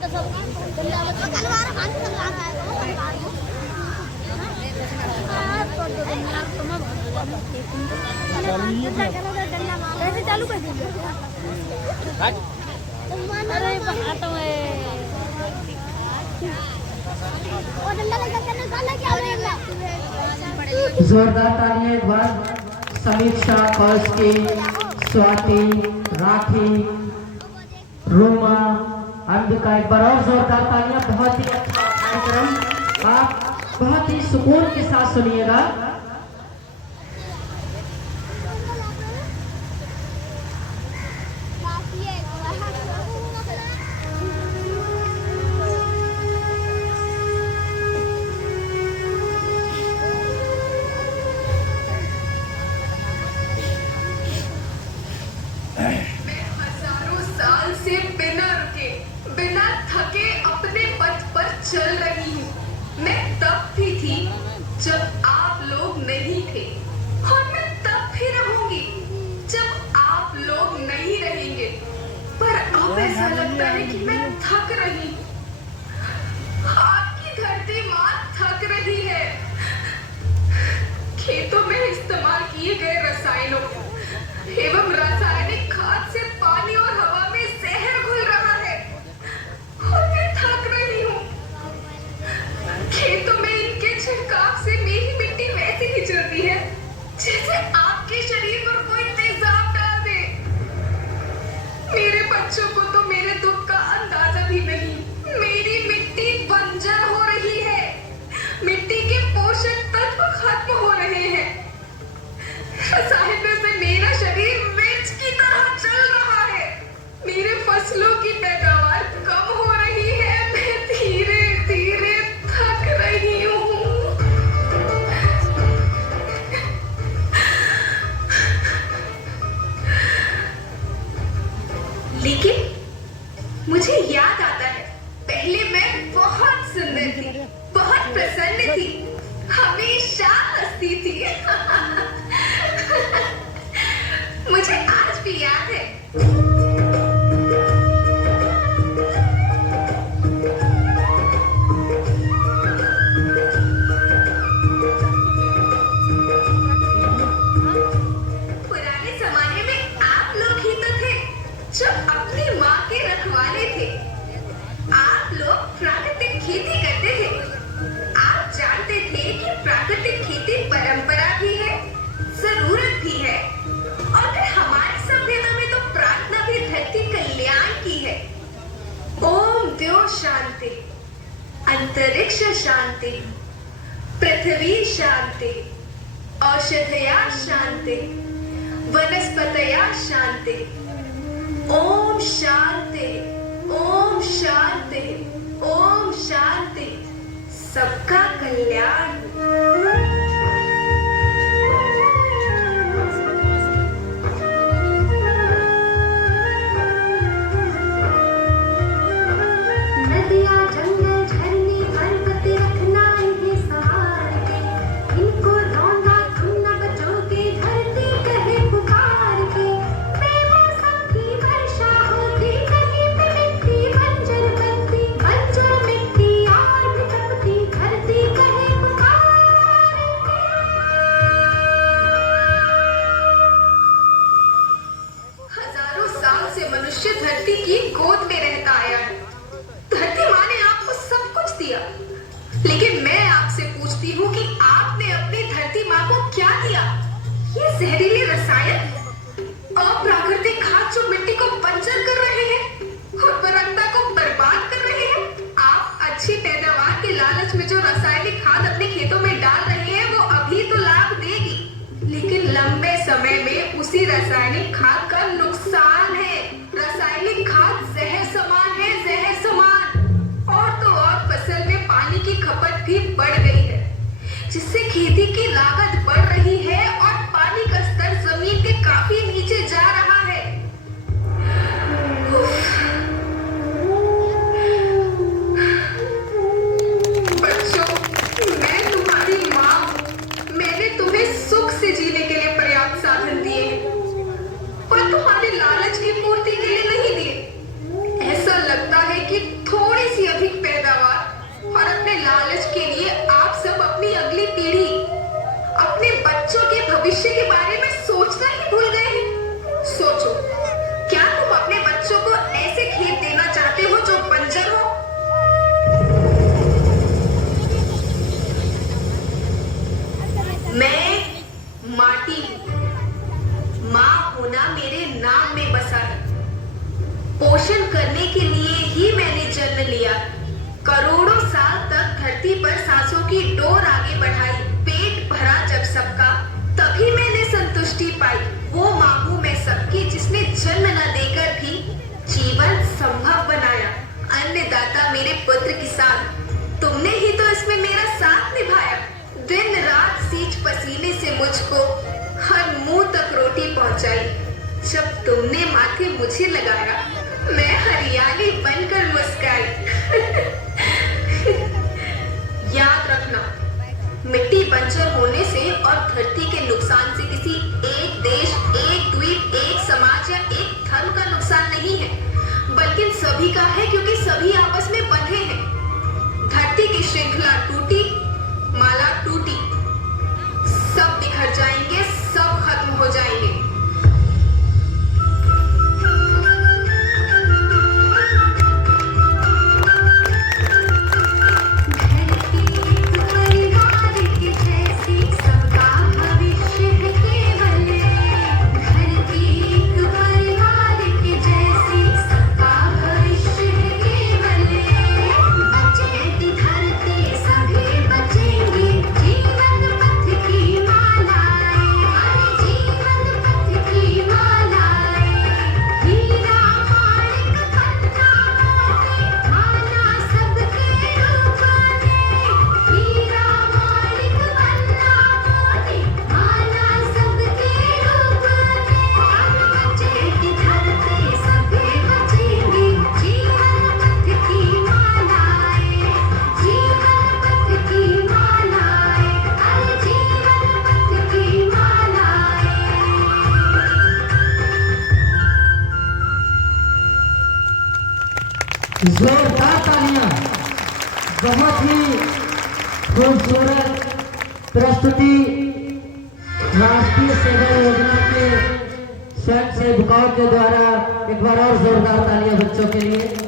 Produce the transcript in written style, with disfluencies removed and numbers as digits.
कैसे चालू कर दीजिए? अरे आता है जोरदार तालियां एक बार समीक्षा कौशकी, स्वाति, राखी, रोमा, अंबिका, एक बार और जोरदार तालियां। बहुत ही अच्छा कार्यक्रम, आप बहुत ही सुकून के साथ सुनिएगा। से बिना रुके बिना थके अपने पथ पर चल रही हूँ। मैं तब भी थी जब आप लोग नहीं थे, और मैं तब भी रहूंगी जब आप लोग नहीं रहेंगे। पर अब ऐसा लगता है कि मैं थक रही हूँ। आपकी धरती माँ थक रही है। खेतों में इस्तेमाल किए गए रसायनों एवं रासायनिक खाद से पानी और हवा में जहर घुल रहा है, और मैं थक रही हूँ। खेतों में इनके छिड़काव से मेरी मिट्टी वैसे ही चलती है जैसे आपके शरीर पर कोई तेजाब डाल दे। मेरे बच्चों को तो मेरे दुख का अंदाजा भी नहीं। मेरी मिट्टी बंजर हो रही है, मिट्टी के पोषक तत्व खत्म हो रहे हैं। रसायनों से मेरा शरीर मिर्च की तरह चल रहा है। मेरे फसलों की पैदावार कम हो रही है। मैं धीरे धीरे थक रही हूँ। लेकिन मुझे याद आता है, पहले मैं बहुत सुंदर थी, बहुत प्रसन्न थी, हमेशा हंसती थी। मुझे आज भी याद है। पुराने जमाने में आप लोग ही तो थे जो अपनी माँ के रखवाले थे। आप लोग प्राकृतिक खेती करते थे। आप जानते थे कि प्राकृतिक खेती परंपरा भी है, जरूरत भी है, और फिर हमारी सभ्यता में तो प्रार्थना भी धरती कल्याण की है। ओम द्यो शांति, अंतरिक्ष शांति, पृथ्वी शांति, औषधया शांति, वनस्पतया शांति। ओम शांति, ओम शांति, ओम शांति, सबका कल्याण। नदियाँ, जंगल, झरने, पर्वत रखना इन्हें संभाल के, इनको रौंदा तुम न बचोगे, धरती कहे पुकार के। बेमौसम की वर्षा होती, कहीं पे मिट्टी बंजर बनती, बंजर मिट्टी और भी तपती, धरती कहे पुकार के। हजारों साल से मनुष्य धरती की गोद में रहता आया है। धरती माँ ने आपको सब कुछ दिया, लेकिन मैं आपसे पूछती हूँ कि आपने अपनी धरती माँ को क्या दिया? ये जहरीले रसायन, अप्राकृतिक खाद जो मिट्टी को बंजर कर रहे हैं, उर्वरकता को बर्बाद कर रहे हैं। आप अच्छी पैदावार के लालच में जो रासायनिक खाद अपने खेतों में डाल रहे हैं, वो अभी तो लाभ देगी, लेकिन लंबे समय में उसी रासायनिक खाद का नुकसान है। रासायनिक खाद जहर समान है, जहर समान। और तो और फसल में पानी की खपत भी बढ़ गई है, जिससे खेती की लागत बढ़ रही है और पानी का स्तर जमीन के काफी नीचे जा रहा है। बच्चों, मैं तुम्हारी माँ हूँ। मैंने तुम्हें सुख से जीने के लिए पर्याप्त साधन दिए हैं, पर तुम्हारी लालच की पूर्ति के लिए नहीं दिए। ऐसा लगता है कि थोड़ा संभव बनाया। अन्नदाता मेरे पुत्र किसान, तुमने ही तो इसमें मेरा साथ निभाया। दिन रात सींच पसीने से मुझको हर मुंह तक रोटी पहुंचाई। जब तुमने माथे मुझे लगाया, मैं हरियाली बनकर मुस्काई। याद रखना, मिट्टी बंजर होने से और धरती के नुकसान से किसी एक देश, एक द्वीप, एक समाज या एक धर्म का नुकसान नहीं है, बल्कि सभी का है, क्योंकि सभी आपस में बंधे हैं। धरती की श्रृंखला टूटी, माला टूटी, सब बिखर जाएंगे, सब खत्म हो जाएंगे। जोरदार तालियां। बहुत ही खूबसूरत प्रस्तुति राष्ट्रीय सेवा योजना के स्वयं सेवकों के द्वारा। एक बार और जोरदार तालियां बच्चों के लिए।